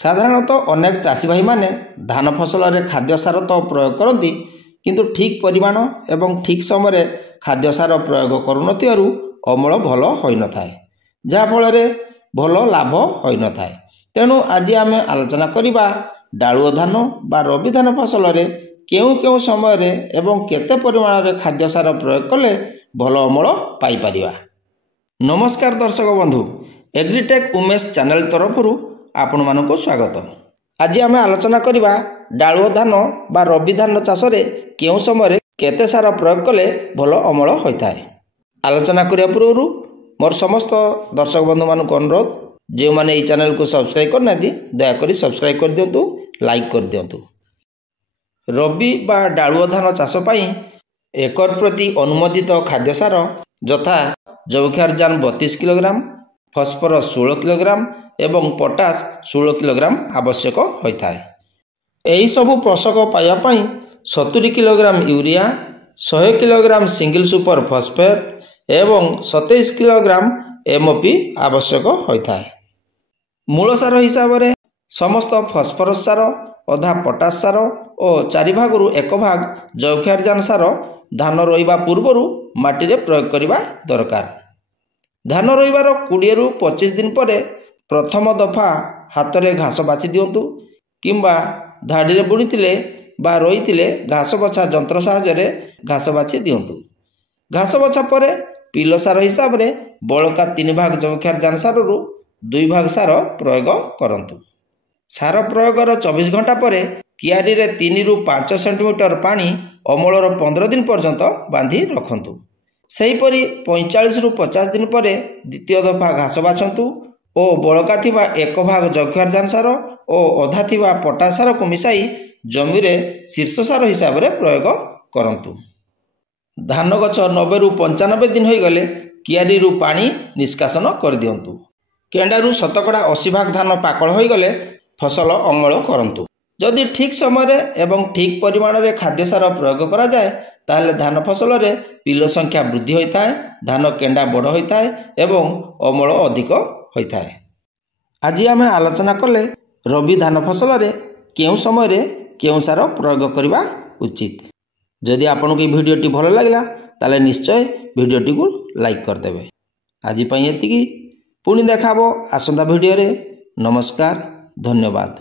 साधारणतः अनेक चाषी भाई माने धान फसल रे खाद्य सार तो प्रयोग करती किंतु ठीक परिमाण एवं ठीक समय खाद्य सार प्रयोग करुनथियारु अमल भल होई न थाए, जहा फल रे भल लाभ होई न थाए। तेणु आज आम आलोचना करिबा डालुओ धान बा रबी धान फसल रे केउ केउ समय रे एवं केते परिमाण रे खाद्य सार प्रयोग कले भल अमल पाई परिबा। नमस्कार दर्शक बंधु, एग्रीटेक उमेश चैनल तरफरु आपण मानको स्वागत। आज आम आलोचना करिबा डालुओ धान बा रबी धान चाष रे केउ समय केते सार प्रयोग कले भल अमल होइथाय। आलोचना करिया पूर्व मोर समस्त दर्शक बंधु मानको अनुरोध, जो माने ई चैनल को सब्सक्राइब करना दयाकोरी सब्सक्राइब कर दियंतु, लाइक कर दियंतु। रबी बा डालुओ धान चाष पई एकर प्रति अनुमोदित खाद्य सार यथा जैविकर्जान 32 किलोग्राम, फॉस्फरस 16 किलोग्राम एवं पोटास 16 किलोग्राम आवश्यक होइथाय। एही सबु पोषक पाइबा पई 70 kilogram urea, 100 kilogram single super phosphate एवं 27 किलोग्राम एमओपी आवश्यक होइथाय। मूल सार हिसाब रे समस्त फॉस्फरस सार, अधा पोटास सार और 4 भागरु 1 भाग जैविकर्जान सार धान रोइबा पूर्वरु माटी रे प्रयोग करिबा दरकार। धान रोइबार 20 रु 25 दिन परे प्रथम दफा हाथ रे घास बाछि दियंतु, किंबा धाड़ी रे बुणीतिले बा रोइतिले घास बछा जंत्र सहायता रे घास बाछि दियंतु। घास बछा परे पिलो सार हिसाब रे बळका 3 भाग जैविकर्जान सार रु 2 भाग सार प्रयोग करंतु। सार प्रयोगर 24 घंटा परे कियारी रे 3 रु 5 सेंटीमीटर पानी अमलर 15 दिन पर्यंत बांधी रखंतु। सेहीपरि 45 रु 50 दिन परे द्वितीय दफा घास बाछंतु ओ बळका थिबा 1 भाग जैविकर्जान सार और अधा थिबा पोटास सार को मिसाई जमी रे शीर्ष सार हिसाब रे प्रयोग करंतु। धान गछ 90 रु 95 दिन होई गले कियारी रु पानी निष्कासन कर दियंतु। केंडारू शतकड़ा 80 भाग धान पाकल होई गले फसल अमल करंतु। जदि ठीक समय एवं ठीक परिमाण रे खाद्य सार प्रयोग करा जाए ताहले धान फसल रे पिलो संख्या वृद्धि होइथाय, धान केंडा बड़ होइथाय एवं अमल अधिक होइथाय। आज आम आलोचना कले रबी धान फसल रे केउ समय रे केउ सार प्रयोग करिबा उचित। जदि आपन को वीडियोटी भल लागला ताले निश्चय वीडियोटी को लाइक कर देबे। आज पई एतिकी, पुणी देखाबो आसंता वीडियो रे। नमस्कार, धन्यवाद।